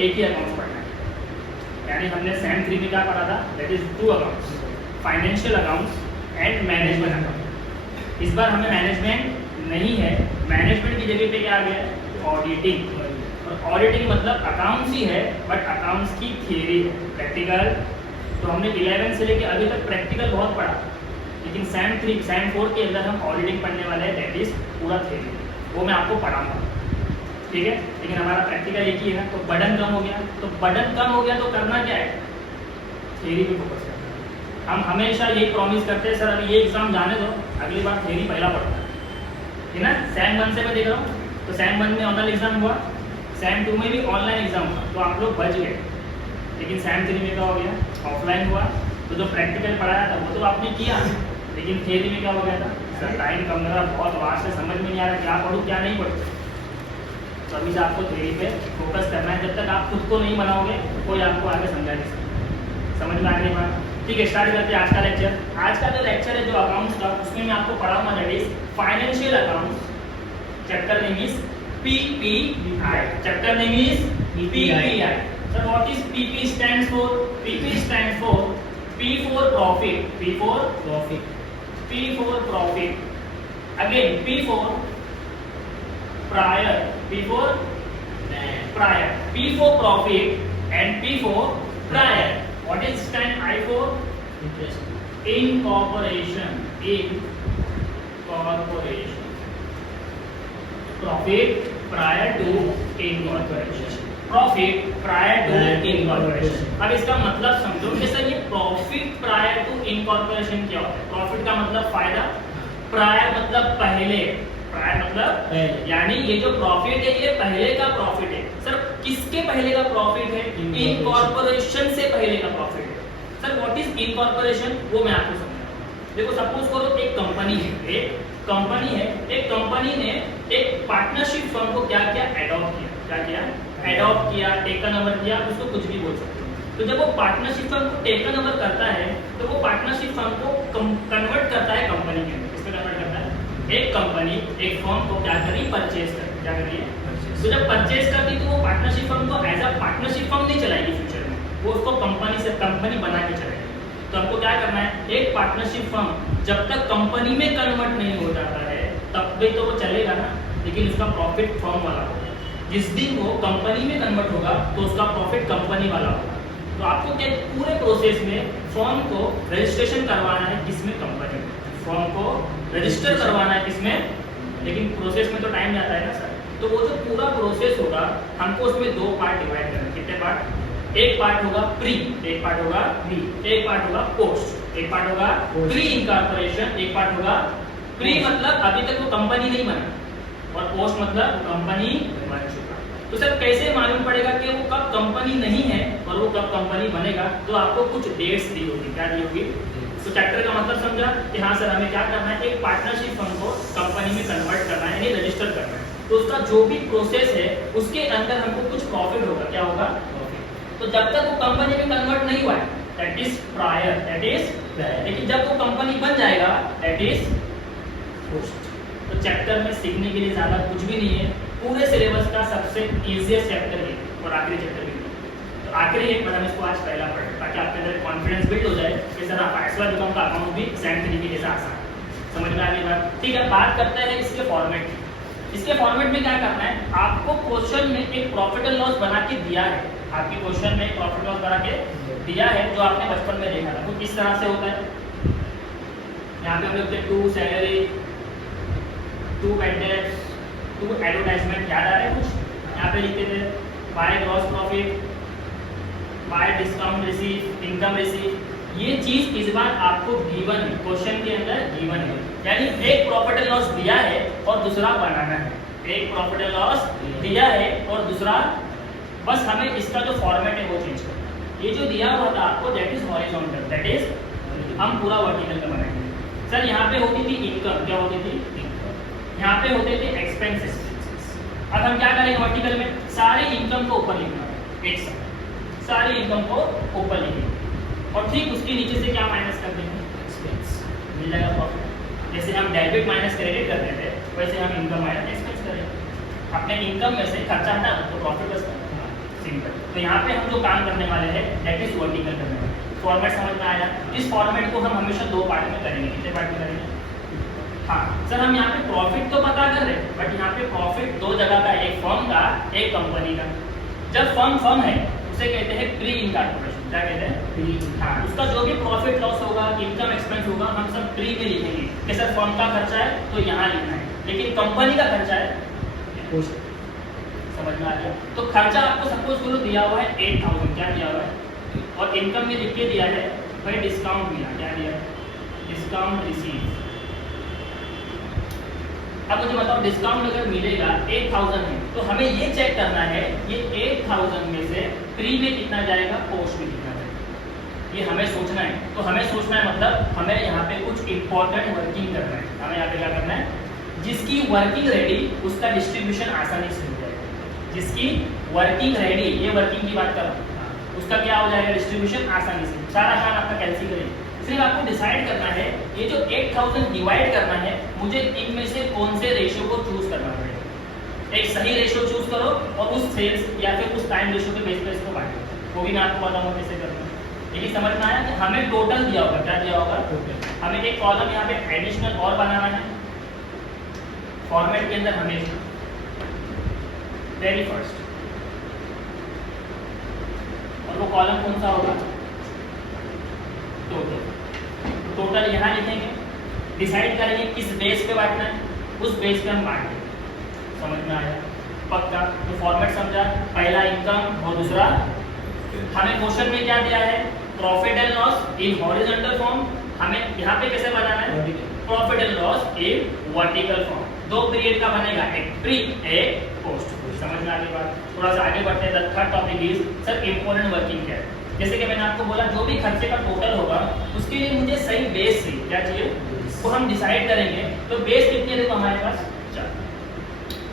एक ही अकाउंट पढ़ना है। यानी हमने सेम 3 में क्या पढ़ा था, that is 2 accounts, financial accounts and management account. इस बार हमें मैनेजमेंट नहीं है, मैनेजमेंट की जगह पे क्या आ गया है, ऑडिटिंग। और ऑडिटिंग मतलब अकाउंट्स ही है, बट अकाउंट्स की थियरी है, प्रैक्टिकल। तो हमने 11 से लेके अभी तक प्रैक्टिकल बहुत पढ़ा, लेकिन सैम 4 के अंदर हम ऑडिटिंग पढ़ने वाले हैं, दैट इज पूरा थियरी, वो मैं आपको पढ़ाऊंगा, ठीक है। लेकिन हमारा प्रैक्टिकल एक ही है ना, तो बर्डन कम हो गया। तो बर्डन कम हो गया तो करना क्या है, थियरी पे फोकस करना है। हम हमेशा यही प्रॉमिस करते हैं, सर अभी ये एग्जाम जाने दो, अगली बार थियरी पहला पढ़ना है ना। सैम 1 से मैं देख रहा हूँ, तो सैम 1 में ऑनलाइन एग्जाम हुआ, सैम 2 में भी ऑनलाइन एग्जाम हुआ, तो आप लोग बच गए। लेकिन सैम 3 में क्या हो गया, ऑफलाइन हुआ। तो जो प्रैक्टिकल पढ़ाया था वो तो आपने किया, लेकिन थियरी में क्या हो गया था, सर टाइम कम लगा, बहुत वास्ट से समझ में नहीं आ रहा क्या पढ़ूँ क्या नहीं पढ़ूँ। तो अभी से आपको थियरी पे फोकस करना है, जब तक आप खुद को नहीं बनाओगे तो कोई आपको आगे समझा नहीं सकता। समझ में आ गई बात, ठीक है। स्टार्ट करते हैं आज का लेक्चर। आज का जो लेक्चर है जो अकाउंट्स का, उसमें मैं आपको पढ़ाऊंगा that is financial accounts. Chapter name is PPI। Chapter name is PPI। Sir what is PP stands for, PP stands for P for profit, P for profit, P for profit, again P for prior, P for prior, P for profit and P for prior. What is stand I for? Interest. Incorporation, incorporation. Profit prior to incorporation. Profit prior to incorporation. अब इसका मतलब समझो कि sir ये profit prior to incorporation क्या होता है। Profit का मतलब फायदा, प्रायर मतलब पहले, प्रायर मतलब यानी ये जो प्रॉफिट है ये पहले का प्रॉफिट है। सर किसके पहले का प्रॉफिट है, इनकॉर्पोरेशन से पहले का प्रॉफिट है। सर व्हाट इज इनकॉर्पोरेशन, वो मैं आपको समझाऊंगा। देखो सपोज करो एक कंपनी है, एक कंपनी ने एक पार्टनरशिप फर्म को क्या किया, एडॉप्ट किया। क्या किया, एडॉप्ट किया, टेकन ओवर किया, उसको कुछ भी बोल सकते हो। तो जब वो पार्टनरशिप फर्म को टेकन ओवर करता है तो वो पार्टनरशिप फर्म को कन्वर्ट करता है कंपनी के अंदर। किसमें कन्वर्ट करता है, एक कंपनी एक फर्म को क्या करी, परचेज कर, क्या कर रही है। तो जब परचेज करती तो वो पार्टनरशिप फर्म को एज अ पार्टनरशिप फर्म नहीं चलाएगी फ्यूचर में, वो उसको कंपनी से कंपनी बना के चलाएगी। तो हमको क्या करना है, एक पार्टनरशिप फर्म जब तक कंपनी में कन्वर्ट नहीं हो जाता है तब भी तो वो चलेगा ना, लेकिन उसका प्रॉफिट फर्म वाला होगा। जिस दिन वो कंपनी में कन्वर्ट होगा तो उसका प्रॉफिट कंपनी वाला होगा। तो आपको क्या पूरे प्रोसेस में फर्म को रजिस्ट्रेशन करवाना है, किसमें, कंपनी में। फर्म को रजिस्टर करवाना है किसमें, लेकिन प्रोसेस में तो टाइम जाता है ना सर। तो वो जो पूरा प्रोसेस होगा हमको उसमें 2 पार्ट डिवाइड करना है। कितने पार्ट, एक पार्ट होगा प्री, एक पार्ट होगा प्री, एक पार्ट होगा पोस्ट, एक पार्ट होगा प्री इनकॉर्पोरेशन, एक पार्ट होगा प्री मतलब अभी तक वो कंपनी नहीं बना, और पोस्ट मतलब कंपनी बन चुका। तो सर कैसे मालूम पड़ेगा कि वो कब कंपनी नहीं है और वो कब कंपनी बनेगा, तो आपको कुछ डेट्स दी होगी। क्या दी होगी, तो चैप्टर का मतलब समझा कि हाँ सर हमें क्या करना है, एक पार्टनरशिप फर्म को कंपनी में कन्वर्ट करना है, यानी रजिस्टर करना है। तो उसका जो भी प्रोसेस है उसके अंदर हमको कुछ प्रॉफिट होगा। क्या होगा, तो जब तक वो कंपनी में कन्वर्ट नहीं हुआ है that is prior, that is prior. लेकिन जब वो कंपनी बन जाएगा दैट इज पोस्ट। तो चैप्टर में सीखने के लिए ज़्यादा कुछ भी नहीं है, पूरे सिलेबस का सबसे इजीएस्ट चैप्टर है और आखिरी चैप्टर भी। तो आखिरी एक बार हम इसको आज पहला पढ़ें ताकि आपके अंदर कॉन्फिडेंस बिल्ड हो जाए कि सर आप ISWA बीकॉम का अकाउंट भी सैम 3 के जैसा आसान। समझ में आ गई बात, ठीक है। बात करते हैं इसके फॉर्मेट की। इसके फॉर्मेट में क्या करना है, आपको क्वेश्चन में एक प्रॉफिट एंड लॉस बना के दिया है, आपके क्वेश्चन में एक प्रॉफिट लॉस बना के दिया है जो आपने बचपन में देखा था। तो किस तरह से होता है, यहाँ पे हम लोग 2 सैलरी, 2 बैड डेट्स, 2 एडवर्टाइजमेंट, याद आ रहा है कुछ, यहाँ पे लिखते थे by gross profit, bye discount receive, income receive. ये चीज इस बार आपको गिवन है, क्वेश्चन के अंदर गिवन है, यानी एक प्रॉफिट एंड लॉस दिया है और दूसरा बनाना है। एक प्रॉफिट एंड लॉस दिया है और दूसरा, बस हमें इसका जो फॉर्मेट है वो चेंज करना है। ये जो दिया हुआ था आपको that is horizontal, that is हम पूरा वर्टिकल का बनाएंगे। सर यहाँ पे होती थी इनकम, क्या होती थी, यहाँ पे होते थे एक्सपेंसेस। अब हम क्या करेंगे वर्टिकल में, सारी इनकम को ऊपर लिखना है, एक साथ सारी इनकम को ऊपर लिखेंगे और ठीक उसके नीचे से क्या माइनस कर देंगे, एक्सपेंस, मिल जाएगा प्रॉफिट। जैसे हम डेबिट माइनस क्रेडिट करते थे वैसे हम इनकम माइनस एक्सपेंस करेंगे। अपने इनकम में से खर्चा हटा तो प्रॉफिट बचता है। सिंपल। तो यहाँ पे हम जो काम करने वाले हैं दैट इज वर्टिकल करने वाले। फॉर्मेट समझ में आया? इस फॉर्मेट को हम हमेशा दो पार्ट में करेंगे। कितने पार्ट में करेंगे? हाँ सर, हम यहाँ पे प्रॉफिट तो पता कर रहे हैं, बट यहाँ पे प्रॉफिट दो जगह का, एक फर्म का, एक कंपनी का। जब फर्म है उसे कहते हैं प्री इनकॉर्पोरेशन। क्या कहते हैं? प्री। हाँ, उसका जो भी प्रॉफिट लॉस होगा, इनकम एक्सपेंस होगा, हम सब प्री में लिखेंगे कि सर फर्म का खर्चा है तो यहाँ लिखना है, लेकिन कंपनी का खर्चा है। समझ में आ गया? तो खर्चा आपको सपोज करो दिया हुआ है 8000, क्या दिया हुआ है, और इनकम में लिख के दिया है भाई डिस्काउंट मिला। क्या दिया है? Discount receive. अब मुझे बताओ, डिस्काउंट अगर मिलेगा 8000 में, तो हमें ये चेक करना है ये 8000 में से प्री में कितना जाएगा, पोस्ट में कितना जाएगा, ये हमें सोचना है। तो हमें सोचना है मतलब हमें यहाँ पे कुछ इंपॉर्टेंट वर्किंग करना है। हमें यहाँ पे क्या करना है, जिसकी वर्किंग रेडी उसका डिस्ट्रीब्यूशन आसानी से हो जाएगा। जिसकी वर्किंग रेडी, ये वर्किंग की बात कर रहा हूँ, उसका क्या हो जाएगा, डिस्ट्रीब्यूशन आसानी से। सारा काम आपका कैलसी करेगा। सिर्फ आपको डिसाइड करना है ये जो 8000 डिवाइड करना है, मुझे इनमें से कौन से रेशियो को चूज करना पड़ेगा। एक सही रेशियो चूज करो और उस सेल्स या फिर उस टाइम रेशियो के बेस पे इसको बांटो। वो भी मैं आपको बताऊंगा कैसे करना है। लेकिन समझ में आया कि हमें टोटल दिया होगा। क्या दिया होगा? टोटल। हमें एक कॉलम यहाँ पे एडिशनल और बनाना है फॉर्मेट के अंदर। हमें वेरी फर्स्ट, और वो कॉलम कौन सा होगा, टोटल। टोटल यहाँ लिखेंगे, डिसाइड करेंगे किस बेस पे बांटना है, उस बेस पे हम बांटेंगे। समझ में आया? पक्का? तो फॉर्मेट समझा, पहला इनकम और दूसरा, हमें क्वेश्चन में क्या दिया है, profit and loss in horizontal form. हमें यहाँ पे कैसे बनाना है, profit and loss in vertical form. दो पीरियड का बनेगा, एक प्री एक पोस्ट। समझ में आगे बात? थोड़ा सा आगे बढ़ते हैं। Third topic is sir important working क्या है। जैसे कि मैंने आपको बोला जो भी खर्चे का टोटल होगा उसके लिए मुझे सही बेस चाहिए। क्या चाहिए? वो हम डिसाइड करेंगे। तो बेस कितनी है देखो हमारे पास 4।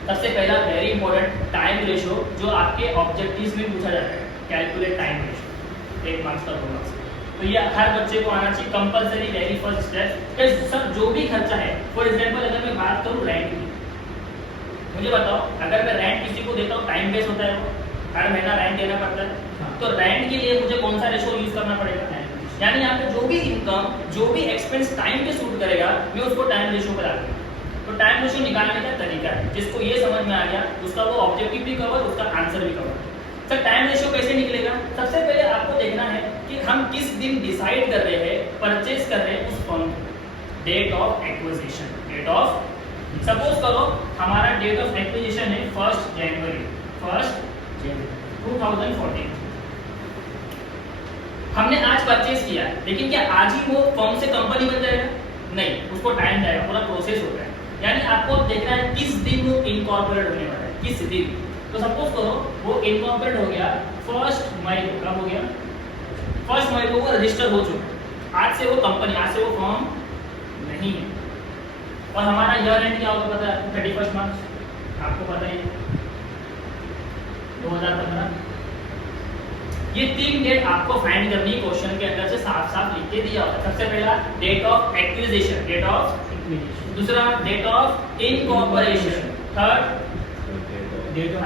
सबसे पहला वेरी इंपॉर्टेंट टाइम रेशियो, जो आपके ऑब्जेक्टिव्स में पूछा जाता है, कैलकुलेट टाइम रेशियो, 1 मार्क्स का होगा। तो ये हर बच्चे को आना चाहिए, compulsory, very first step. Sir जो भी खर्चा है, फॉर एग्जाम्पल अगर मैं बात करूँ रेंट की, मुझे बताओ अगर मैं रेंट किसी को देता हूँ, टाइम बेस होता है, वो हर महीना रेंट देना पड़ता है। तो रेंट के लिए मुझे कौन सा रेशो यूज करना पड़ेगा, यानी यहाँ पे जो भी इनकम, जो भी एक्सपेंस टाइम पे सूट करेगा, मैं उसको टाइम रेशो पर डालूंगा। तो टाइम रेशो निकालने का तरीका है, जिसको ये समझ में आ गया उसका वो ऑब्जेक्टिव भी कवर, उसका आंसर भी कवर। सर टाइम रेशो कैसे निकलेगा? सबसे पहले आपको देखना है कि हम किस दिन डिसाइड कर रहे हैं, परचेज कर रहे हैं उस firm, date of acquisition. Date of, suppose करो हमारा डेट ऑफ एक्विजिशन है 1 जनवरी 2014। हमने आज परचेज किया है, लेकिन क्या आज ही वो फर्म से कंपनी बन जाएगा? नहीं, उसको टाइम जाएगा, पूरा प्रोसेस होता है। यानी आपको देखना है किस दिन वो इनकॉर्पोरेट होने वाला है, किस दिन। तो सपोज करो वो इनकॉर्पोरेट हो गया 1 मई को। कब हो गया? 1 मई को वो रजिस्टर हो चुका है। आज से वो कंपनी, आज से वो फर्म नहीं है। और हमारा ईयर एंड क्या होगा पता है? 31 मार्च, आपको पता ही है, 2015। ये 3 डेट आपको फाइंड करनी है, क्वेश्चन के अंदर से साफ साफ लिख के दिया होता है। सबसे पहला date of acquisition, date of acquisition. दूसरा date of incorporation. Third date of,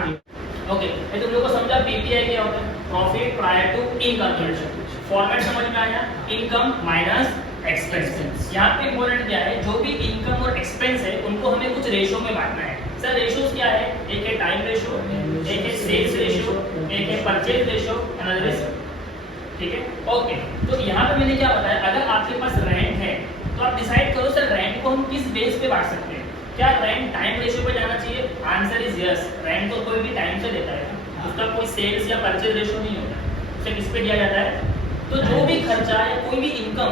okay. ये तुम लोगों को समझा पीपीआई क्या होता है? Profit prior to incorporation. Format समझ में आया? Income minus expense. यहाँ पे इंपॉर्टेंट क्या है, जो भी इनकम और एक्सपेंस है उनको हमें कुछ रेशियो में बांटना है। सर रेशियोज क्या है? एक है टाइम रेशियो, एक है सेल्स रेशियो, एक है परचेज रेशियो, अनदर रेशियो। ठीक है, ओके। तो यहाँ पे मैंने क्या बताया, अगर आपके पास रेंट है तो आप डिसाइड करो सर रेंट को हम किस बेस पे बांट सकते हैं। क्या रेंट टाइम रेशियो पे जाना चाहिए? Answer is yes. रेंट तो कोई भी टाइम से देता है, उसका कोई सेल्स या परचेज रेशियो नहीं होता, उसे किस पे दिया जाता है? तो जो भी खर्चा या कोई भी इनकम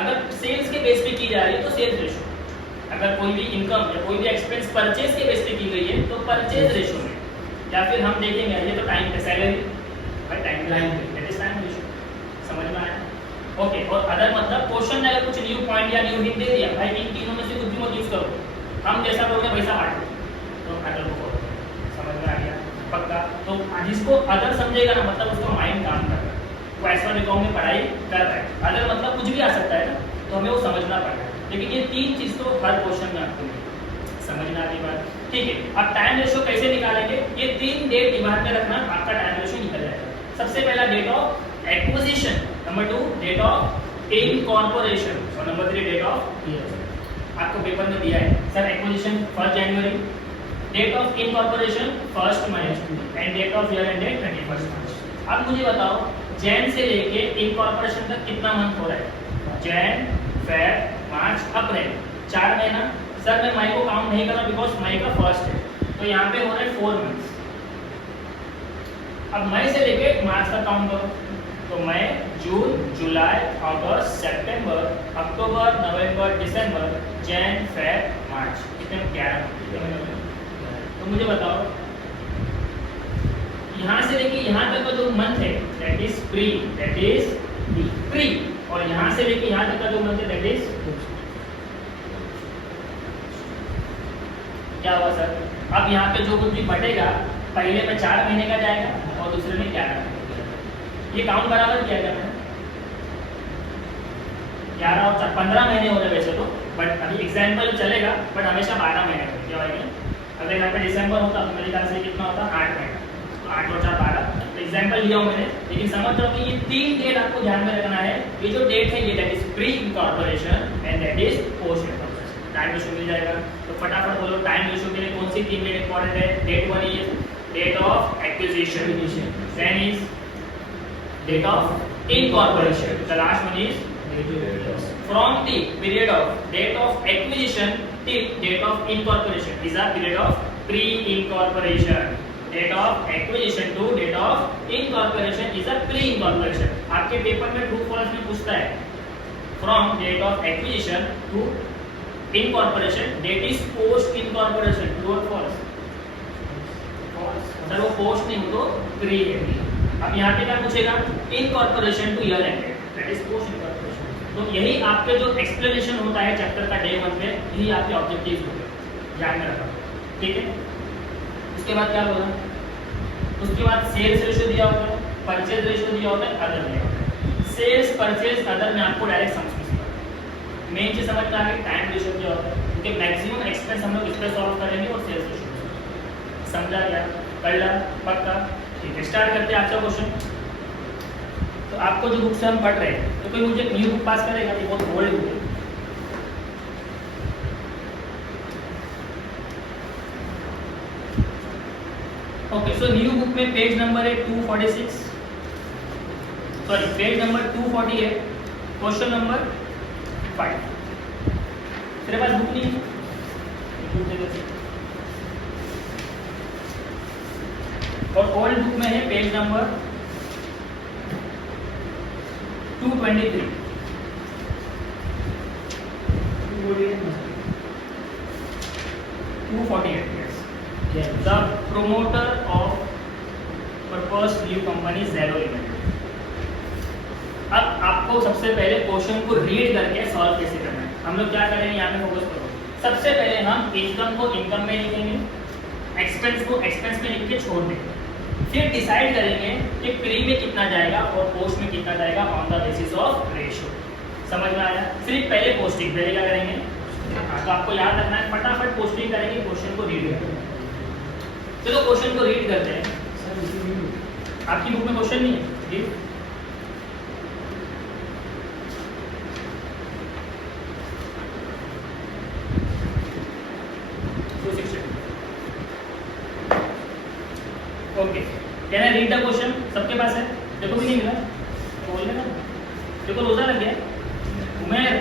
अगर सेल्स के बेस पे की जा रही है तो सेल्स रेशियो, अगर कोई भी इनकम या कोई भी एक्सपेंस परचेज के बेस पे की गई है तो परचेज रेशियो में, या फिर हम देखेंगे ये तो टाइम पे सैलरी भाई time that is time ratio. समझ में आया? ओके। और अदर मतलब क्वेश्चन में अगर कुछ न्यू पॉइंट या न्यू हिंट दे दिया भाई इन तीनों में से कुछ भी मत यूज करो, हम जैसा बोल रहे वैसा बांट तो मैटर को फॉलो। समझ में आ गया? पक्का? तो जिसको अदर समझेगा ना, मतलब उसका माइंड काम कर रहा है, वो ऐसा बीकॉम में पढ़ाई कर रहा है। अदर मतलब कुछ भी आ सकता है ना, तो हमें वो समझना पड़ता है। लेकिन ये 3 चीज तो हर क्वेश्चन में आपको समझ में आती बात। ठीक है, अब टाइम रेशियो कैसे निकालेंगे? ये 3 डेट दिमाग में रखना, आपका टाइम रेशियो निकल जाएगा। सबसे पहला date of acquisition, number 2 date of incorporation और नंबर 3 डेट ऑफ ईयर। आपको पेपर में दिया है sir acquisition 1 January, date of incorporation 1 May and date of year ended 31 March. अब मुझे बताओ जैन से लेके इनकॉर्पोरेशन तक कितना मंथ हो रहा है? जैन, फेब, मार्च, अप्रैल, 4 महीना। सर मैं मई को काउंट नहीं कर रहा बिकॉज मई का फर्स्ट है, तो यहाँ पे हो रहे 4 मंथ्स। अब मई से लेके मार्च तक काउंट करो, तो मई, जून, जुलाई, अगस्त, सितंबर, अक्टूबर, नवंबर, दिसंबर, जैन, फेब, मार्च, कितने? 11। तो मुझे बताओ यहाँ से लेके यहाँ तक का जो मंथ है दैट इज प्री, और यहाँ से लेके यहाँ तक का जो मंथ है दैट इज क्या हुआ सर? अब यहाँ पे जो कुछ भी बटेगा पहले में 4 महीने का जाएगा और दूसरे में 11 महीने का जाएगा। ये काउंट बराबर किया जाता है 11 और 4 15 महीने हो रहे वैसे तो, बट अभी एग्जाम्पल चलेगा, बट हमेशा 12 महीने का क्या होगा? अगर यहाँ पे दिसंबर होता तो मेरे ख्याल से कितना होता? 8 महीना, तो 8 और 4 12। तो एग्जाम्पल लिया हूँ मैंने, लेकिन समझ रहा हूँ कि ये 3 डेट आपको ध्यान में रखना है। ये जो डेट है ये that is pre incorporation and that is post incorporation. Time ratio मिल जाएगा, तो फटाफट बोलो टाइम रेशियो के लिए कौन सी 3 डेट इंपॉर्टेंट है? Date 1 is date of acquisition, then is date of incorporation, the last one is from the period of date of acquisition till date of incorporation is a period of pre-incorporation. Date of acquisition to date of incorporation is a pre-incorporation. आपके paper में true false में पूछता है from date of acquisition to incorporation, date is post incorporation, true or false? Sir वो post नहीं हो तो pre है। अब यहाँ पे क्या पूछेगा? incorporation to year ended, that is post incorporation। तो यही आपके जो एक्सप्लेनेशन होता है चैप्टर का डे 1 पे, यही आपके ऑब्जेक्टिव्स होते हैं, ध्यान में रखना, ठीक है। उसके बाद क्या होगा? उसके बाद सेल्स रेशियो दिया होता है, परचेज रेशियो दिया होता है, अदर दिया होता है। सेल्स, परचेज, अदर में आपको डायरेक्ट समझ मेन चीज समझना है टाइम रेशियो क्या होता है, क्योंकि मैक्सिमम एक्सपेंस हम लोग इस पर सॉल्व करेंगे और सेल्स रेशियो। समझा क्या? कर ला पक्का? ठीक है, स्टार्ट करते हैं आज का क्वेश्चन। तो आपको जो बुक से हम पढ़ रहे हैं, तो कोई मुझे न्यू बुक पास करेगा? ये बहुत ओल्ड बुक है। ओके, सो न्यू बुक में पेज नंबर है 246, sorry page number 248, question number 5। तेरे पास बुक नहीं है? और ओल्ड बुक में है page number 223। The promoter of proposed new company Zero Limited। अब आपको सबसे पहले क्वेश्चन को रीड करके सॉल्व कैसे करना है, हम लोग क्या करेंगे यहाँ पे फोकस करो। सबसे पहले हम इनकम को इनकम में लिखेंगे, एक्सपेंस को एक्सपेंस में लिख के छोड़ देंगे, फिर डिसाइड करेंगे कि प्री में कितना जाएगा और पोस्ट में कितना जाएगा on the basis of ratio. समझ में आया? सिर्फ पहले पोस्टिंग, पहले क्या करेंगे? तो आपको याद रखना है, फटाफट पोस्टिंग करेंगे, क्वेश्चन को रीड करेंगे। चलो क्वेश्चन को रीड करते हैं। आपकी बुक में क्वेश्चन नहीं है जी? Okay, can I read the question? सबके पास है? देखो भी नहीं मिला तो बोल देना। देखो रोजा लग गया उमेर।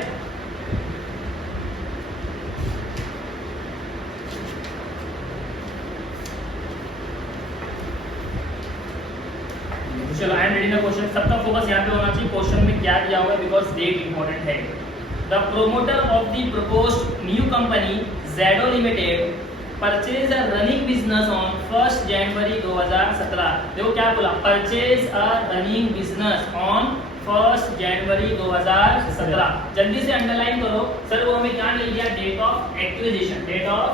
चलो I am reading the question. सबका फोकस यहाँ पे होना चाहिए क्वेश्चन में क्या दिया हुआ है, बिकॉज डेट इंपॉर्टेंट है। The promoter of the proposed new company Zedo limited purchase a running business on 1 January 2017। देखो क्या बोला, purchase a running business on 1 January 2017। जल्दी से अंडरलाइन करो सर, वो हमें क्या मिल गया? Date of acquisition, date of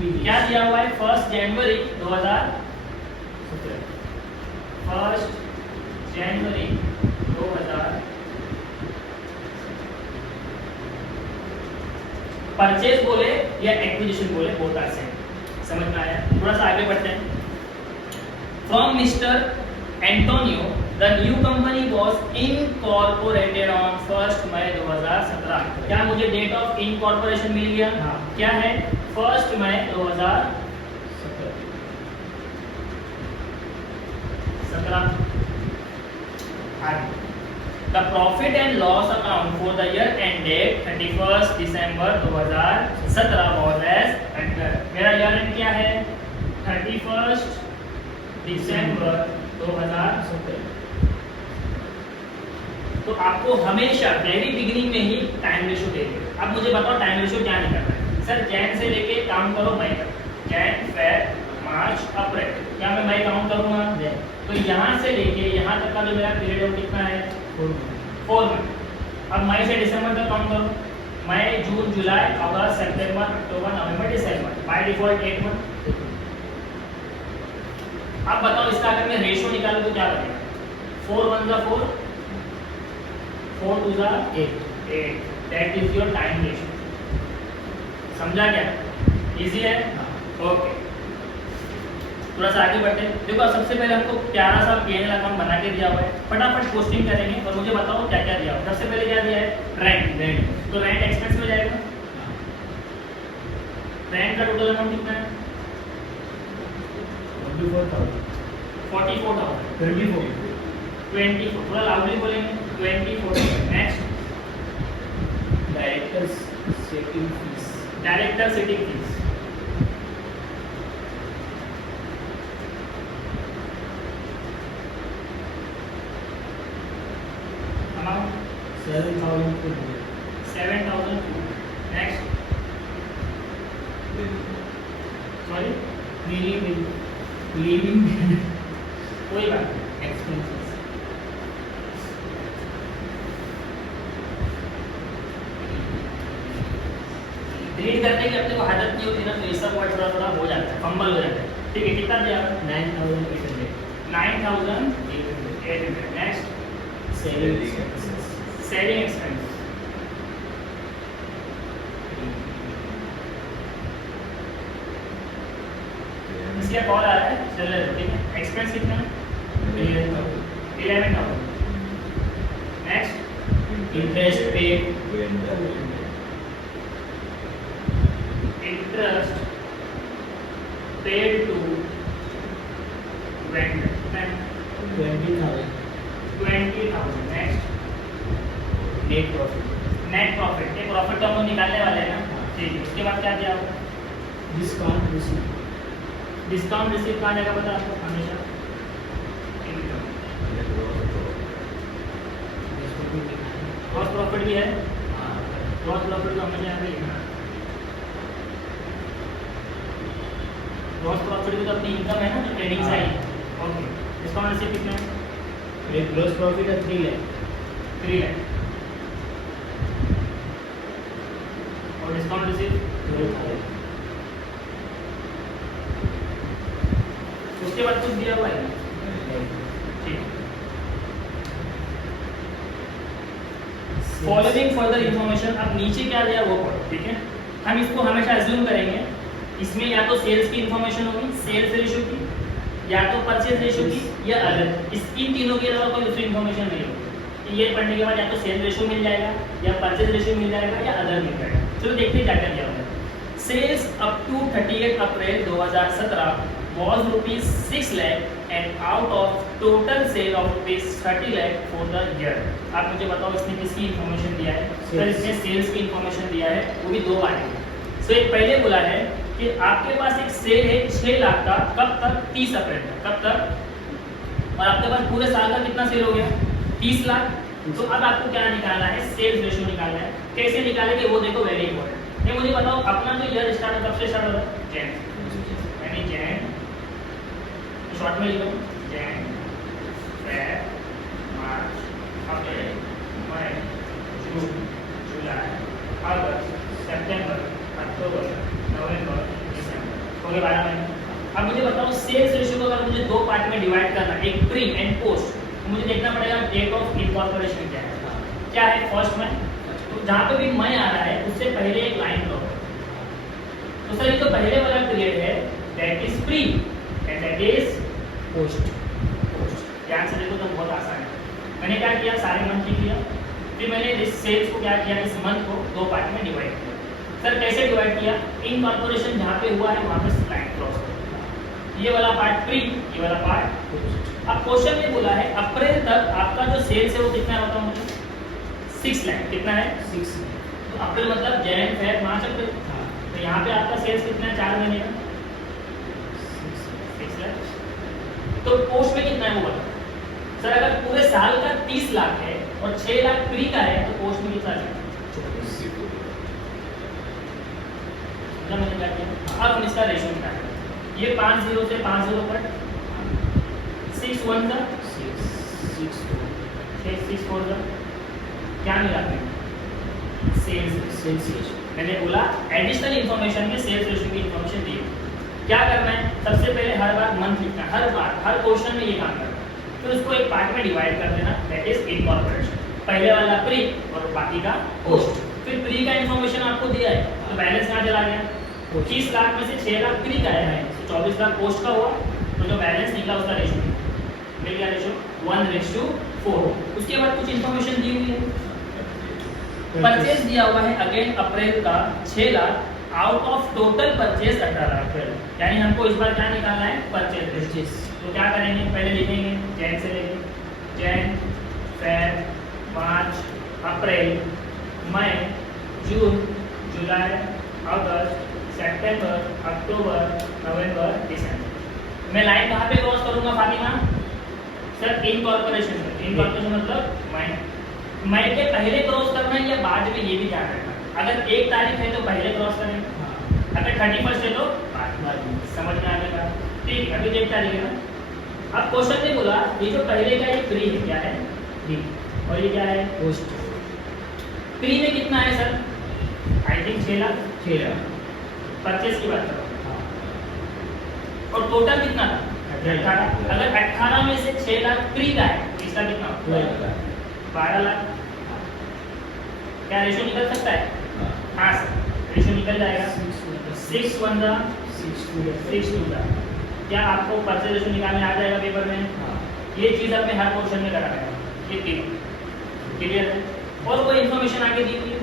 क्या दिया हुआ है? 1 जनवरी 2017, 1 जनवरी 2000। परचेज बोले या एक्विजिशन बोले, बोथ आर सेम। समझ में आया? थोड़ा सा आगे बढ़ते हैं। From mister Antonio the new company was incorporated on 1 मई 2017। क्या मुझे डेट ऑफ इनकॉर्पोरेशन मिल गया? हाँ। क्या है? 1 मई 2017। The profit and loss account for the year ended 31st December 2017 was as under। मेरा year end क्या है? 31st December 2017। तो आपको हमेशा वेरी बिगिनिंग में ही टाइम रेशो देंगे। अब मुझे बताओ टाइम रेशो क्या निकलना है? सर जैन से लेके काम करो मई तक, जैन फेब मार्च अप्रैल, क्या मैं मई काउंट करूंगा? तो यहाँ से लेके यहाँ तक का जो मेरा पीरियड है वो कितना है? 4 मंथ। अब मई से दिसंबर तक काउंट करो, मई जून जुलाई अगस्त सितंबर अक्टूबर नवंबर दिसंबर, बाय डिफॉल्ट 8 मंथ। अब बताओ इसका अगर मैं रेशो निकालूं तो क्या बनेगा? 4 1 जा 4, 4 2 जा 8, that is your time ratio. समझा क्या? इजी है? ओके, थोड़ा सा आगे बढ़ते हैं। देखो सबसे पहले हमको प्यारा सा P&L अकाउंट बना के दिया हुआ है, फटाफट पोस्टिंग करेंगे और मुझे बताओ क्या क्या दिया हुआ है। सबसे पहले क्या दिया है? रेंट। तो रेंट एक्सपेंस में जाएगा। रेंट का टोटल अमाउंट कितना है? 44,000। 24, थोड़ा लाउडली बोलेंगे। 24,000। Next, directors setting fees. Director sitting fees. Amount 7,000। Next, sorry cleaning कोई बात एक्सपेंसेस। रीड करने की अपने को आदत नहीं होती ना, तो ये सब वर्ड थोड़ा थोड़ा हो जाता है, फंबल हो जाता है। ठीक है, कितना दिया? 9,800। 9,800। Next, selling expenses. Selling expense. इसका कॉल आ रहा है, चल रहा है। ठीक है, एक्सपेंस कितना? 11,000। Next, interest paid. Interest paid to vendor 20,000। 20,000। Next, net profit. Net profit. ये प्रॉफिट तो हम लोग निकालने वाले हैं ना। ठीक है, उसके बाद क्या दिया होगा? Discount receive. डिस्काउंट रिसीव कहाँ जाएगा पता आपको? हमेशा ग्रॉस प्रॉफिट भी है। ग्रॉस प्रॉफिट तो हमेशा यहाँ पे लिखना है। ग्रॉस प्रॉफिट भी तो अपनी इनकम है ना, जो ट्रेडिंग से आई है। ओके, डिस्काउंट रिसीव कितना है? ग्रॉस प्रॉफिट है 3 लाख। 3 लाख। और डिस्काउंट रिसीव 12,000। उसके बाद कुछ दिया हुआ है? ठीक। Following further information. अब नीचे क्या दिया वो पढ़ो। ठीक है, हम इसको हमेशा अज्यूम करेंगे, इसमें या तो सेल्स की इंफॉर्मेशन होगी, सेल्स रेशियो की, या तो परचेज रेशियो की, या अदर। इन तीनों के अलावा कोई दूसरी इंफॉर्मेशन नहीं होगी। ये पढ़ने के बाद या तो सेल्स रेशियो मिल जाएगा, या परचेज रेशियो मिल जाएगा, या अदर मिल जाएगा। चलो देखते हैं क्या क्या दिया हुआ है। Sales up to 30 April 2017 was rupees 6 lakh and out of total sale of rupees 30 lakh for the year। आप मुझे बताओ इसने किसकी इंफॉर्मेशन दिया है? सर इसने सेल्स की इंफॉर्मेशन दिया है, वो भी 2 बार है। सो एक पहले बोला है कि आपके पास एक सेल है 6 लाख का, कब तक? 30 अप्रैल तक। कब तक? और आपके पास पूरे साल का कितना सेल हो गया? 30 लाख। तो अब आपको क्या निकालना है? सेल्स रेशियो निकालना है। कैसे निकालेंगे वो देखो, वेरी इंपॉर्टेंट। ये मुझे बताओ अपना जो ईयर स्टार्ट कब से स्टार्ट हो रहा है? जैन, यानी जैन, शॉर्ट में लिखो, जैन फेब मार्च अप्रैल मई जून जुलाई अगस्त सितंबर अक्टूबर नवंबर दिसंबर, हो गए 12 महीने। अब मुझे बताओ सेल्स रेशियो को अगर मुझे 2 पार्ट में डिवाइड करना है, एक प्री एंड पोस्ट, तो मुझे देखना पड़ेगा डेट ऑफ इनकॉर्पोरेशन क्या है। क्या है? फर्स्ट में। तो जहाँ पे भी मई आ रहा है उससे पहले एक लाइन ड्रॉ। तो सर ये तो पहले वाला पीरियड है, that is pre and that is post. ध्यान से देखो तो बहुत आसान है। मैंने क्या किया, सारे मंथ लिख लिया, फिर मैंने इस सेल्स को क्या किया, इस मंथ को दो पार्ट में डिवाइड किया। सर कैसे डिवाइड किया, इनकॉर्पोरेशन जहाँ पे हुआ है वहाँ पे लाइन क्रॉस कर, ये वाला पार्ट प्री, ये वाला पार्ट पोस्ट। अब क्वेश्चन में बोला है अप्रैल तक आपका जो सेल्स है वो कितना है बताओ मुझे, 6 लाख। कितना है 6। तो अप्रैल मतलब जैन फेब मार्च अप्रैल, हाँ, तो यहाँ पे आपका सेल्स कितना है 4 महीने का 6 लाख। तो पोस्ट में कितना है वो बताओ सर। अगर पूरे साल का 30 लाख है और 6 लाख प्री का है तो पोस्ट में कितना है, मैंने क्या किया। अब हम इसका रेशियो निकालेंगे, ये 5 0 से 5 0 कट, 6 1 का 6 6 4 का क्या मिला सेल्स रेशियो। मैंने बोला एडिशनल इंफॉर्मेशन में सेल्स रेशियो की इंफॉर्मेशन दी। क्या करना है, सबसे पहले हर बार मंथ लिखना है, हर बार हर क्वेश्चन में ये काम करना है, फिर उसको एक पार्ट में डिवाइड कर देना, दैट इज इनकॉर्पोरेशन। पहले वाला प्री और बाकी का पोस्ट। फिर प्री का इंफॉर्मेशन आपको दिया है तो बैलेंस कहाँ चला गया, 30 लाख में से 6 लाख प्री का है तो 24 लाख पोस्ट का हुआ, तो जो बैलेंस निकला उसका रेशियो मिल गया, रेशियो 1:4। उसके बाद कुछ इंफॉर्मेशन दी हुई है, परचेज दिया हुआ है अगेन अप्रैल का 6 lakh out of total purchase 18 lakh, यानी हमको इस बार क्या निकालना है, परचेज। तो क्या करेंगे, पहले लिखेंगे जैन से लेंगे, जैन फेब मार्च अप्रैल मई जून जुलाई अगस्त सितंबर अक्टूबर नवंबर दिसंबर। मैं लाइन कहाँ पे क्रॉस करूंगा फातिमा सर, इनकॉर्पोरेशन में। इनकॉर्पोरेशन मतलब मई के पहले क्रॉस करना है या बाद में, ये भी ध्यान रखना। अगर 1 तारीख है तो पहले क्रॉस करेंगे, अगर 31 है तो बाद में। समझ में आने का, ठीक है। अभी 1 तारीख है ना। अब क्वेश्चन ने बोला ये जो पहले का ये प्री है, क्या है प्री, और ये क्या है पोस्ट। प्री में कितना है sir, I think 6 lakh 6 lakh. Purchase की बात करो, हाँ, और टोटल कितना था 18। अगर 18 में से 6 लाख प्री का है तो इसका कितना 12 लाख। क्या रेशियो निकल सकता है, हाँ सर रेशियो निकल जाएगा। 6 1 जा 6 2 जा। क्या आपको परचेज रेशियो निकालने आ जाएगा पेपर में, ये चीज़ अपने हर क्वेश्चन में कराना है, ये क्लियर है। और कोई इन्फॉर्मेशन आगे दी हुई है,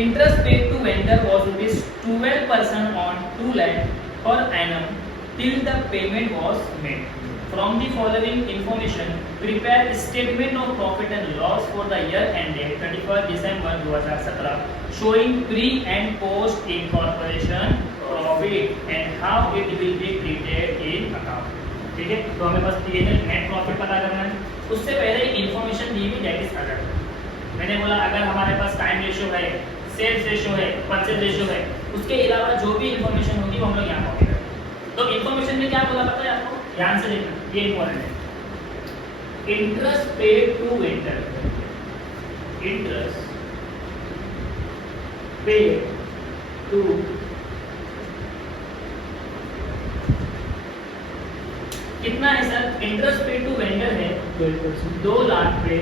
interest paid to vendor was ₹12% on 2 lakh per annum till the payment was made. From the following information, prepare statement of profit and loss for the year ended 31st December 2017, showing pre and post incorporation profit and how it will be treated in account. ठीक है, तो हमें बस net profit पता करना है। उससे पहले एक इन्फॉर्मेशन दी हुई दैट इज अदर। मैंने बोला अगर हमारे पास टाइम रेशियो है, सेल्स रेशियो है, परचेज रेशियो है, उसके अलावा जो भी इंफॉर्मेशन होगी वो हम लोग यहाँ कॉपी करेंगे। तो इंफॉर्मेशन में क्या बोला पता है आपको, ध्यान से देखना, ये इंपॉर्टेंट है। Interest paid to vendor, interest paid to कितना है sir, interest paid to vendor है 12%। 2 लाख पे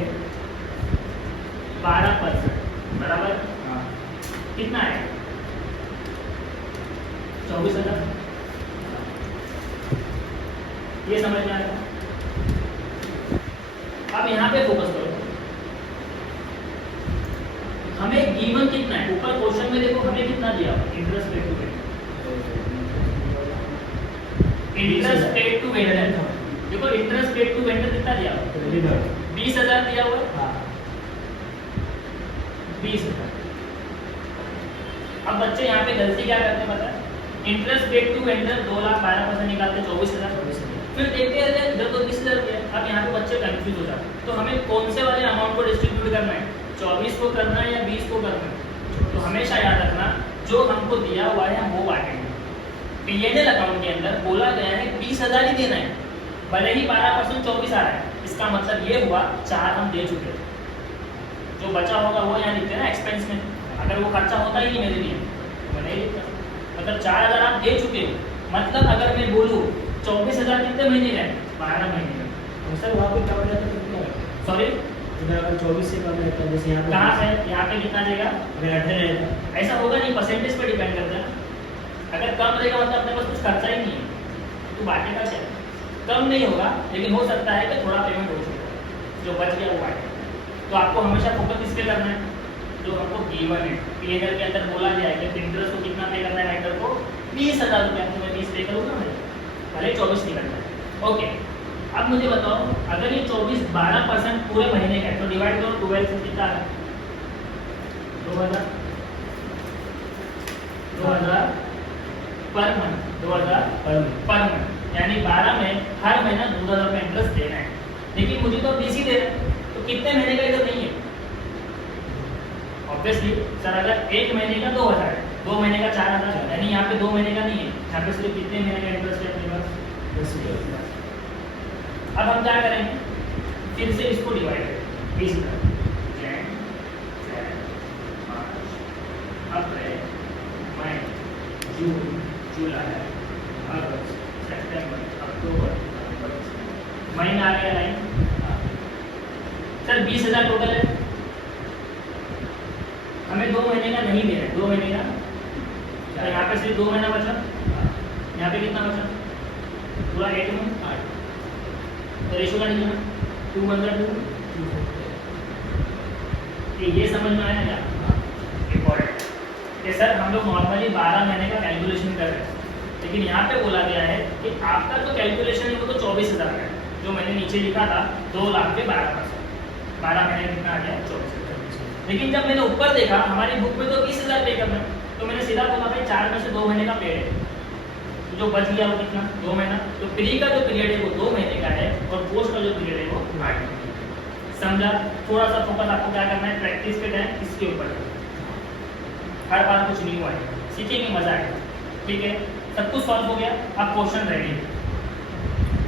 12% बराबर कितना है 24,000। ये समझ में आया। अब यहाँ पे फोकस करो, हमें गिवन कितना है, ऊपर क्वेश्चन में देखो हमें कितना दिया interest paid to vendor. Interest paid to vendor देखो, इंटरेस्ट पेड टू वेंडर कितना दिया, 20,000 दिया हुआ है, 20,000। अब बच्चे यहाँ पे गलती क्या करते हैं पता है, interest paid to vendor 2 lakh 12% निकालते 24,000, फिर देखते हैं इधर तो 20,000 दिया। अब यहाँ पे बच्चे कंफ्यूज हो जाते हैं, तो हमें कौन से वाले अमाउंट को डिस्ट्रीब्यूट करना है, 24 को करना है या 20 को करना है। तो हमेशा याद रखना जो हमको दिया हुआ है हम वो बांटेंगे। पीएनएल अकाउंट के अंदर बोला गया है 20,000 ही देना है, भले ही 12% 24 आ रहा है, इसका मतलब ये हुआ 4 हम दे चुके हैं, जो बचा होगा वो यहाँ लिखते हैं ना एक्सपेंस में। अगर वो खर्चा होता ही नहीं मेरे लिए तो मैं नहीं लिखता, मतलब 4,000 आप दे चुके हो, मतलब अगर मैं बोलूँ 24,000 कितने महीने का है, 12 महीने का। सर वहाँ पे क्या हो जाता है, कितना सॉरी अगर 24 से कम रहता है, जैसे यहाँ कहाँ पे, यहाँ पे कितना देगा, अगर 18 रहता ऐसा होगा नहीं, परसेंटेज पे डिपेंड करता है ना। अगर कम रहेगा मतलब अपने पास कुछ खर्चा ही नहीं है, तो बांटेगा क्या? कम नहीं होगा, लेकिन हो सकता है कि थोड़ा पेमेंट हो सकता है, जो बच गया वो बांटेगा। तो आपको हमेशा फोकस किस पे करना है? जो हमको गिवन है, P&L के अंदर बोला गया है कि इंटरेस्ट को कितना पे करना है वेंडर को, 20,000 रुपये। तो मैं 20 पे करूँगा भाई, भले 24 निकलता है। ओके, अब मुझे बताओ, अगर ये 24 12% पूरे महीने का है तो डिवाइड करो 12 से, कितना है? 2000 पर मंथ, 2000 पर मंथ, यानी 12 में हर महीना 2000 रुपये इंटरेस्ट देना है। लेकिन मुझे तो 20 ही दे रहा है, तो कितने महीने का इधर नहीं है? ऑब्वियसली सर, अगर एक महीने का 2000 है, 2 महीने का 4000, यानी यहाँ पे 2 महीने का नहीं है, यहाँ पे सिर्फ कितने महीने का इंटरेस्ट है अपने पास? अब हम क्या करेंगे, फिर से इसको डिवाइड करें 20,000, जैन मार्च अप्रैल मई जून जुलाई अगस्त सितंबर अक्टूबर महीना आ गया लाइन। सर 20,000 टोटल है, हमें 2 महीने का नहीं दे रहे, 2 महीने का, तो यहाँ पे सिर्फ 2 महीना बचा, यहाँ पे कितना बचा? पूरा 8 मंथ। तो रेशो का निकलना 2/2। ये समझ में आया क्या? इम्पोर्टेंट कि सर हम लोग नॉर्मली 12 महीने का कैलकुलेशन कर रहे हैं, लेकिन यहाँ पे बोला गया है कि आपका जो कैलकुलेशन है वो तो 24,000 का है, जो मैंने नीचे लिखा था 2 लाख पे 12%, 12 महीने कितना आ गया? 24,000। लेकिन जब मैंने ऊपर देखा हमारी बुक में तो 20,000 पे करना है, तो मैंने सीधा बोला भाई 4 में से 2 महीने का पेड है, जो बच गया वो कितना? 2 महीना। तो प्री का जो पीरियड है वो 2 महीने का है, और पोस्ट का जो पीरियड है वो 8 महीने का। समझा? थोड़ा सा फोकस आपको क्या करना है, प्रैक्टिस पे टाइम इसके ऊपर, हर बार कुछ नहीं हुआ है, सीखेंगे, मजा आएगा। ठीक है, सब कुछ सॉल्व हो गया, अब क्वेश्चन रेडी है।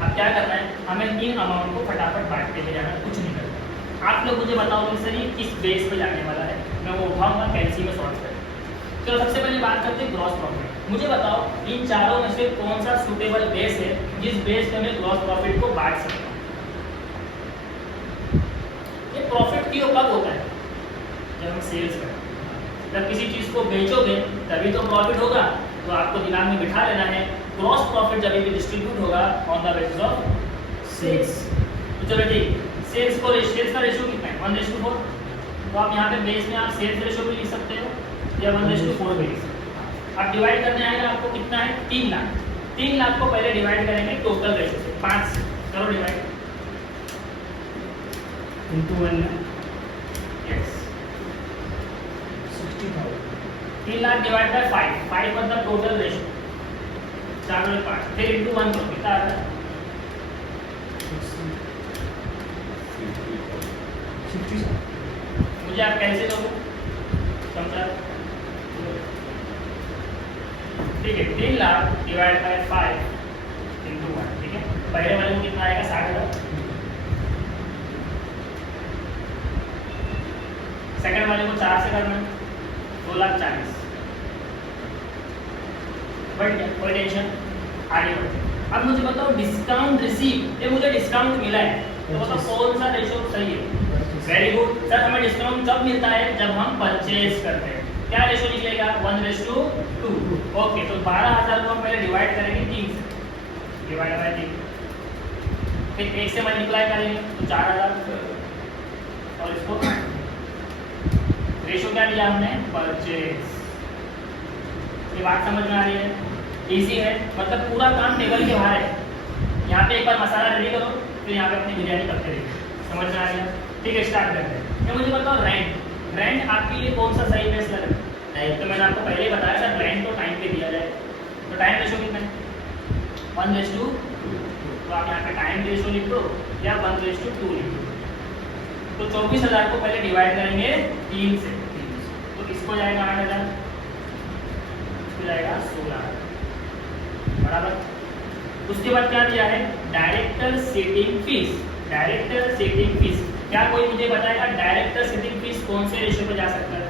अब क्या करना है, हमें इन अमाउंट को फटाफट बांटते हुए जाना, कुछ नहीं करना। आप लोग मुझे बताओ कि सर ये किस बेस पे जाने वाला है, मैं वो उठाऊंगा, कैलसी में सॉल्व करें। तो सबसे पहले बात करते हैं ग्रॉस प्रॉफिट। मुझे बताओ इन चारों में से कौन सा सुटेबल बेस है जिस बेस पे मैं ग्रॉस प्रॉफिट को बांट सकता हूँ। ये प्रॉफिट क्यों कब होता है? जब हम सेल्स करते हैं, जब किसी चीज को बेचोगे तभी तो प्रॉफिट होगा। तो आपको दिमाग में बिठा लेना है, ग्रॉस प्रॉफिट जब भी डिस्ट्रीब्यूट होगा on the basis of sales. तो चलो ठीक, सेल्स का रेशियो कितना है? 1:4। तो आप यहाँ पे बेस में आप सेल्स रेशियो भी लिख सकते हो, या 1:4 भी लिख सकते हो। अब डिवाइड करने आएगा आपको कितना है? 3 लाख। 3 लाख को पहले डिवाइड करेंगे टोटल रेशियो से 5 से। करो divide into 1 yes 60,000 3 lakh divide by 5 मतलब टोटल रेशियो 4 और 5, फिर इनटू 1 करो, कितना आता है? 60,000। मुझे आप कैसे दोगे? समझा? ठीक है, 3 लाख डिवाइड बाय 5 इनटू 1। ठीक है, पहले वाले को कितना आएगा? 60,000। सेकंड वाले को 4 से करना, 2,40,000। बढ़ गया, कोई टेंशन, आगे बढ़ते। अब मुझे बताओ डिस्काउंट रिसीव, ये मुझे डिस्काउंट मिला है, तो बताओ कौन सा रेशियो सही है? वेरी गुड सर, हमें डिस्काउंट कब मिलता है? जब हम परचेज करते हैं। क्या रेशियो निकलेगा? 1:2। ओके, तो 12,000 को हम पहले डिवाइड करेंगे 3 से, डिवाइड बाय 3, फिर 1 से मल्टीप्लाई करेंगे तो 4,000, और इसको रेशियो क्या लिया हमने? परचेज। ये बात समझ में आ रही है? इजी है, मतलब पूरा काम टेबल के बाहर है। यहाँ पे एक बार मसाला रेडी करो, फिर यहाँ पे अपनी बिरयानी करते रहिए। समझ में आ रही है? ठीक है, स्टार्ट करते हैं। ये मुझे बताओ रेंट आपके लिए कौन सा सही बेस लग रहा है? तो मैंने आपको पहले ही बताया सर, रेंट तो टाइम पे दिया जाए, तो टाइम रेशियो कितना है? 1:2। तो आप यहाँ पे टाइम रेशियो लिख दो या 1:2 लिख दो। तो 24,000 को पहले डिवाइड करेंगे 3 से, तो इसको जाएगा 8,000, इसको जाएगा 16,000, बराबर। उसके बाद क्या दिया है? Director sitting fees. Director sitting fees, क्या कोई मुझे बताएगा डायरेक्टर सीटिंग फीस कौन से रेशियो पे जा सकता है?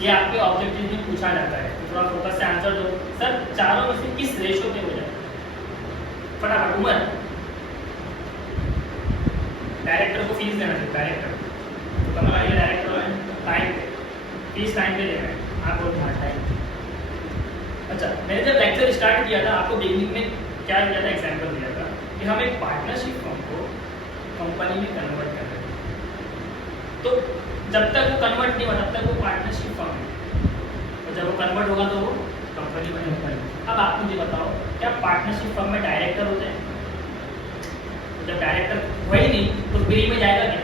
ये आपके ऑब्जेक्टिव में पूछा जाता है, तो थोड़ा फोकस से आंसर दो। सर चारों में से किस रेशियो पे हो जाए? फटाफट, उम्र, डायरेक्टर को फीस देना चाहिए, डायरेक्टर तो कमाइए, डायरेक्टर टाइम पे फीस टाइम पे देना है। आप बोलते हैं टाइम, अच्छा, मैंने जब लेक्चर स्टार्ट किया था आपको बिगनिंग में क्या दिया था, एग्जांपल दिया था कि हम एक पार्टनरशिप फर्म को कंपनी में कन्वर्ट कर रहे हैं। तो जब तक वो कन्वर्ट नहीं हुआ तब तक वो पार्टनरशिप फर्म है, और जब वो कन्वर्ट होगा तो वो कंपनी बनेगी। अब आप मुझे बताओ, क्या पार्टनरशिप फर्म में डायरेक्टर होते हैं? तो जब डायरेक्टर हुआ ही नहीं तो फ्री में जाएगा क्या?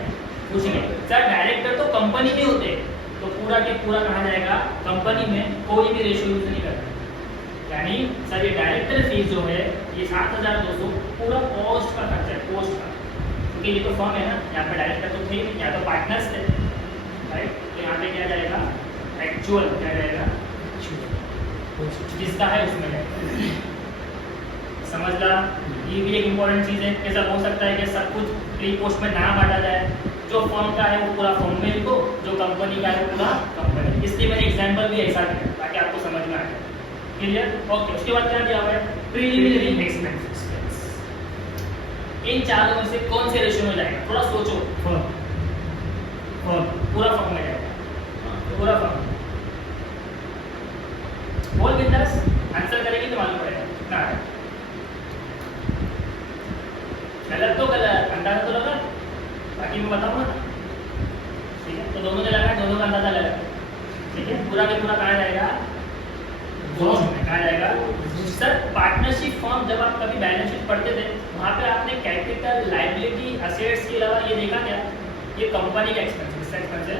कुछ नहीं। सर डायरेक्टर तो कंपनी में होते हैं, तो पूरा के पूरा कहा जाएगा कंपनी में कोई भी रेशियो यूज नहीं करना। यानी सर ये डायरेक्टर फीस जो है ये 7,200 पूरा पोस्ट का खर्चा है, पोस्ट का, क्योंकि ये तो फर्म है ना, यहाँ पे डायरेक्टर तो थे नहीं, यहाँ तो पार्टनर्स थे, राइट। तो यहाँ पे क्या जाएगा, एक्चुअल क्या जाएगा, जिसका है उसमें जाएगा। समझ ला, ये भी एक इम्पोर्टेंट चीज़ है। कैसा हो सकता है कि सब कुछ प्री पोस्ट में ना बांटा जाए, जो फर्म का है वो पूरा फर्म में लिखो, जो कंपनी का है वो पूरा कंपनी। इसलिए मैंने एग्जांपल भी ऐसा दिया ताकि आपको समझ में आए। क्लियर? ओके। उसके बाद क्या दिया हुआ है, प्रीलिमिनरी एक्सपेंसेस। इन चारों में से कौन से रेशियो में जाएगा, थोड़ा सोचो। पूरा फर्म में जाएगा, पूरा फर्म। बोल बिंदास, आंसर करेंगे तो मालूम पड़ेगा ना। गलत तो गलत, अंदाजा तो लगा, बाकी मैं बताऊंगा ना, ठीक है। तो दोनों ने लगा, दोनों का अंदाजा लगा, ठीक है। पूरा के पूरा कहा जाएगा, कहा जाएगा। सर पार्टनरशिप फर्म जब आप कभी बैलेंस शीट पढ़ते थे वहाँ पे आपने कैपिटल, लायबिलिटी, असेट्स के अलावा ये देखा क्या, ये कंपनी का एक्सपेंस है।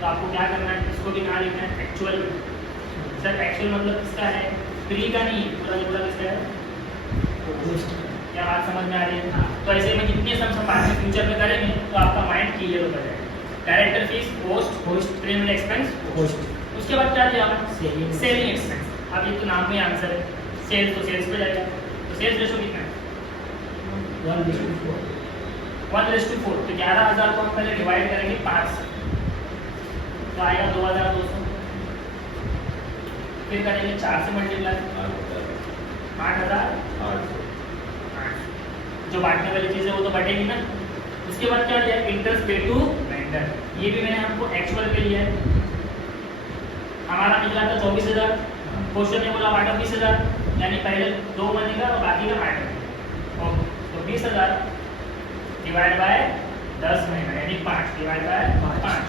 तो आपको क्या करना है, इसको भी कहाँ लिखना है, एक्चुअल। सर एक्चुअल मतलब किसका है, फ्री का नहीं, पूरा पूरा किसका है। क्या बात समझ में आ रही है? तो ऐसे में जितने सम पार्टनर फ्यूचर में करेंगे तो आपका माइंड क्लियर हो जाएगा। Director fees, post, premium expense, उसके बाद क्या दिया, सेलिंग एक्सपेंस। अब ये तो नाम में आंसर है, सेल्स तो सेल्स पे जाएगा। तो सेल्स रेशो कितना है, 1:4। तो 11,000 को हम पहले डिवाइड करेंगे 5 से, तो आएगा 2,200। फिर करेंगे 4 से मल्टीप्लाई, 8,800। जो बांटने वाली चीज़ है वो तो बटेगी ना। उसके बाद क्या दिया, इंटरेस्ट पे टू वेंडर। ये भी मैंने आपको एक्चुअल पे लिया है। हमारा निकला था 24,000, क्वेश्चन ने बोला बांटो 20,000, यानी पहले 2 महीने का और बाकी का बांटो। ओके, तो 20,000 डिवाइड बाय 10 महीना यानी 5 डिवाइड बाय 5।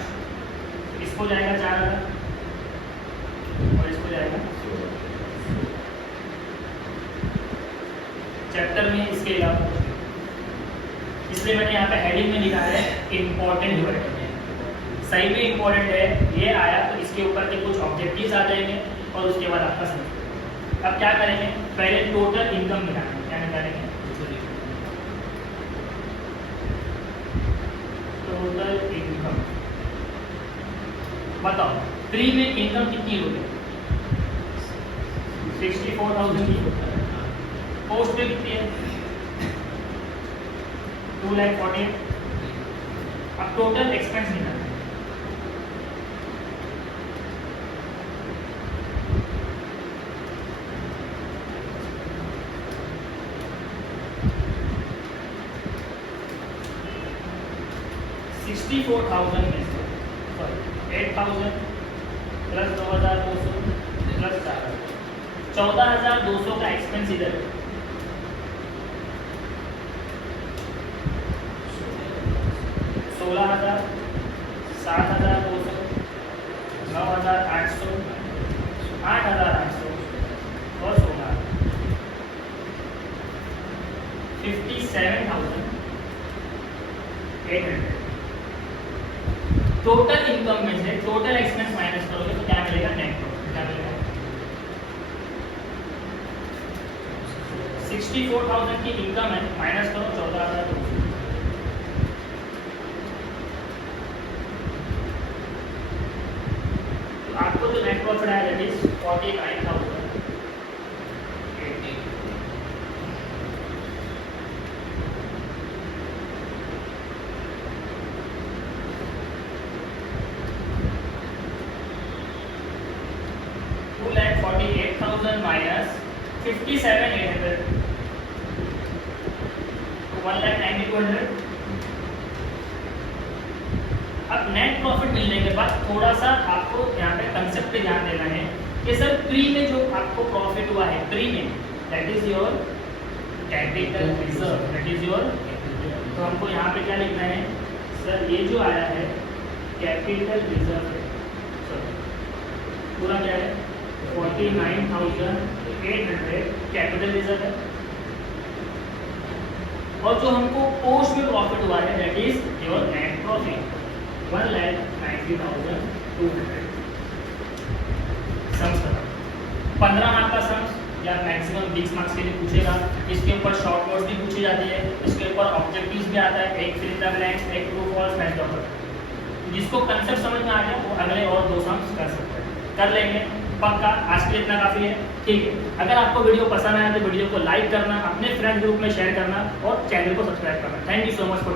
इसको जाएगा 4,000 और इसको जाएगा। चैप्टर में इसके अलावा, इसलिए मैंने यहाँ पे हेडिंग में लिखा है इम्पोर्टेंट डिवाइड। सही में इम्पोर्टेंट है, ये आया तो इसके ऊपर के कुछ ऑब्जेक्टिव्स आ जाएंगे और उसके बाद आपका समझ। अब क्या करेंगे, पहले टोटल इनकम मिलाएंगे। क्या निकालेंगे, टोटल इनकम। बताओ फ्री में इनकम कितनी होगी, 64,000 की। पोस्ट में कितनी है, 2,40,000। अब टोटल एक्सपेंस निकालेंगे। $64,000 में से 8,000 प्लस 2,200 प्लस 4,000, 14,200 का एक्सपेंस इधर है। 16,000, 7,200, 9,800, 8,800 और 16,000, 57,800। टोटल इनकम में से टोटल एक्सपेंस माइनस करोगे तो क्या मिलेगा, नेट प्रॉफिट। क्या मिलेगा, 64,000 की इनकम है, माइनस करो 14,200। तो आपको जो नेट प्रॉफिट आया दैट इज 49,000। 2,48,000 minus 57,800, 1,90,200। अब नेट प्रॉफिट मिलने के बाद थोड़ा सा आपको यहाँ पे कंसेप्ट पे ध्यान देना है कि सर प्री में जो आपको प्रॉफिट हुआ है, प्री में that is your capital reserve, that is your. तो हमको यहाँ पे क्या लिखना है सर, ये जो आया है कैपिटल रिजर्व है, पूरा क्या है 49,800 कैपिटल रिजर्व है। और जो हमको पोस्ट में प्रॉफिट हुआ है that is your net profit 1,90,200। Sums 15 mark का सम्स या मैक्सिमम 20 मार्क्स के लिए पूछेगा। इसके ऊपर शॉर्ट नोट्स भी पूछी जाती है, इसके ऊपर ऑब्जेक्टिव्स भी आता है, एक फिल इन द ब्लैंक्स, एक true false, match the following. जिसको कंसेप्ट समझ में आ गया वो अगले और 2 सम्स कर सकते हैं, कर लेंगे पक्का। आज के लिए इतना काफ़ी है, ठीक है। अगर आपको वीडियो पसंद आया तो वीडियो को लाइक करना, अपने फ्रेंड ग्रुप में शेयर करना और चैनल को सब्सक्राइब करना। Thank you so much for